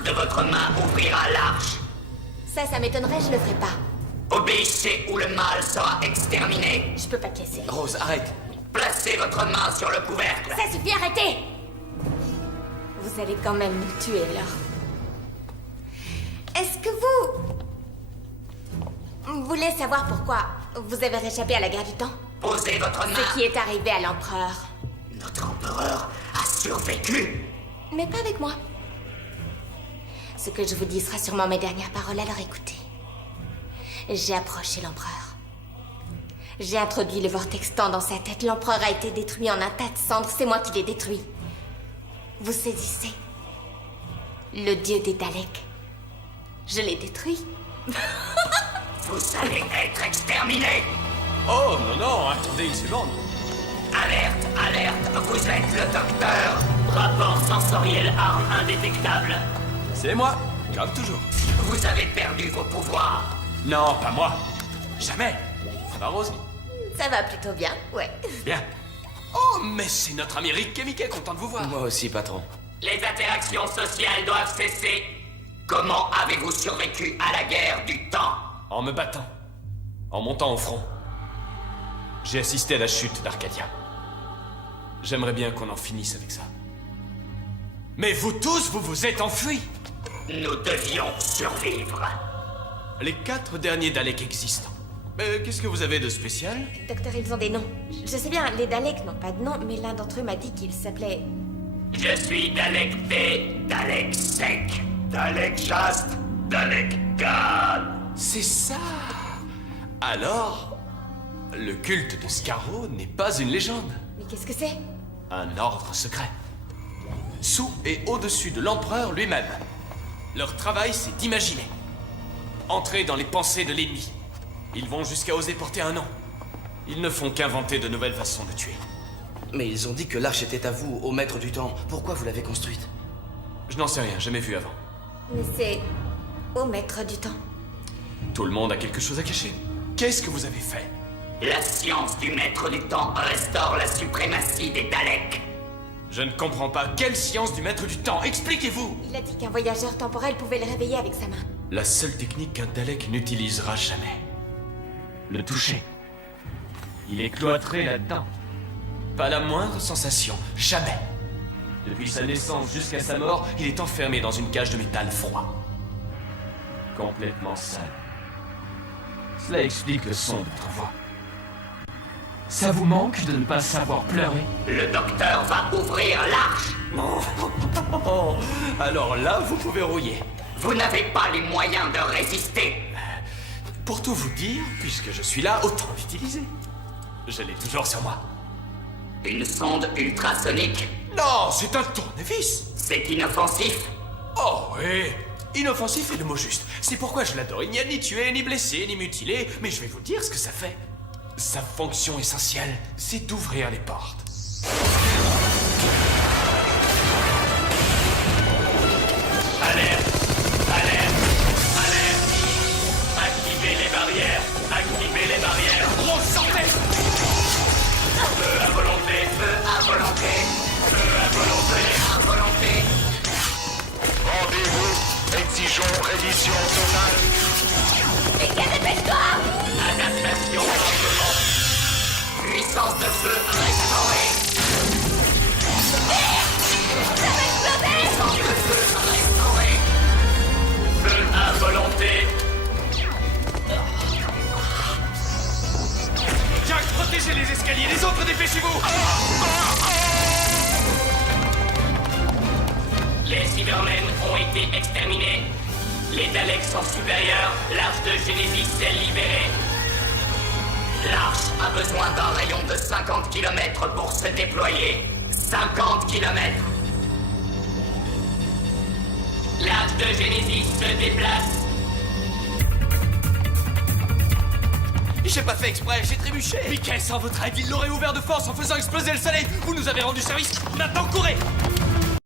pointe de votre main ouvrira l'arche. Ça m'étonnerait, je le ferai pas. Obéissez ou le mal sera exterminé. Je peux pas te laisser. Rose, arrête. Placez votre main sur le couvercle. Ça suffit, arrêtez! Vous allez quand même me tuer, alors. Est-ce que vous voulez savoir pourquoi vous avez réchappé à la guerre du temps? Posez votre main. Ce qui est arrivé à l'empereur. Notre empereur a survécu. Mais pas avec moi. Ce que je vous dis sera sûrement mes dernières paroles, alors écoutez. J'ai approché l'empereur. J'ai introduit le vortex temps dans sa tête. L'empereur a été détruit en un tas de cendres. C'est moi qui l'ai détruit. Vous saisissez? Le dieu des Daleks. Je l'ai détruit. Vous allez être exterminé. Oh, non, attendez une seconde. Alerte, alerte, vous êtes le docteur. Rapport sensoriel arme indétectable. C'est moi, comme toujours. Vous avez perdu vos pouvoirs. Non, pas moi. Jamais. Ça va, Rose? Ça va plutôt bien, ouais. Bien. Oh, mais c'est notre ami Rick et Mickey, content de vous voir. Moi aussi, patron. Les interactions sociales doivent cesser. Comment avez-vous survécu à la guerre du temps? En me battant. En montant au front. J'ai assisté à la chute d'Arcadia. J'aimerais bien qu'on en finisse avec ça. Mais vous tous, vous vous êtes enfuis. Nous devions survivre. Les 4 derniers Daleks existants. Mais qu'est-ce que vous avez de spécial? Docteur, ils ont des noms. Je sais bien, les Daleks n'ont pas de nom, mais l'un d'entre eux m'a dit qu'il s'appelait... Je suis Dalek T, Dalek Sec, Dalek Chaste, Dalek God. C'est ça. Alors, le culte de Scarrow n'est pas une légende. Mais qu'est-ce que c'est? Un ordre secret. Sous et au-dessus de l'empereur lui-même. Leur travail, c'est d'imaginer. Entrer dans les pensées de l'ennemi. Ils vont jusqu'à oser porter un nom. Ils ne font qu'inventer de nouvelles façons de tuer. Mais ils ont dit que l'arche était à vous, au maître du temps. Pourquoi vous l'avez construite? Je n'en sais rien, jamais vu avant. Mais c'est... au maître du temps. Tout le monde a quelque chose à cacher. Qu'est-ce que vous avez fait? La science du maître du temps restaure la suprématie des Daleks. Je ne comprends pas. Quelle science du maître du temps? Expliquez-vous! Il a dit qu'un voyageur temporel pouvait le réveiller avec sa main. La seule technique qu'un Dalek n'utilisera jamais. Le toucher. Il est cloîtré là-dedans. Pas la moindre sensation. Jamais. Depuis sa naissance jusqu'à sa mort, il est enfermé dans une cage de métal froid. Complètement seul. Cela explique le son de votre voix. Ça vous manque de ne pas savoir pleurer? Le docteur va ouvrir l'arche. Oh, alors là, vous pouvez rouiller. Vous n'avez pas les moyens de résister. Pour tout vous dire, puisque je suis là, autant l'utiliser. Je l'ai toujours sur moi. Une sonde ultrasonique. Non, c'est un tournevis. C'est inoffensif. Oh oui, inoffensif est le mot juste. C'est pourquoi je l'adore. Il n'y a ni tué, ni blessé, ni mutilé. Mais je vais vous dire ce que ça fait. Sa fonction essentielle, c'est d'ouvrir les portes. Alerte, alerte, alerte. Activez les barrières. Activez les barrières. Gros, sortez! Feu à volonté, feu à volonté. Feu à volonté, à volonté. Rendez-vous, exigeons reddition totale. Mais qu'est-ce dépêche-toi! Adaptation changement. Puissance de feu restaurée. Puissance de feu restaurée. Feu à volonté. Jack, protégez les escaliers, les autres, dépêchez-vous! Les Cybermen ont été exterminés. Les Daleks sont supérieurs. L'arche de Genesis est libérée. L'arche a besoin d'un rayon de 50 km pour se déployer. 50 km. L'arche de Genesis se déplace. J'ai pas fait exprès, j'ai trébuché! Mickey, sans votre aide, il l'aurait ouvert de force en faisant exploser le soleil! Vous nous avez rendu service! Maintenant, courez!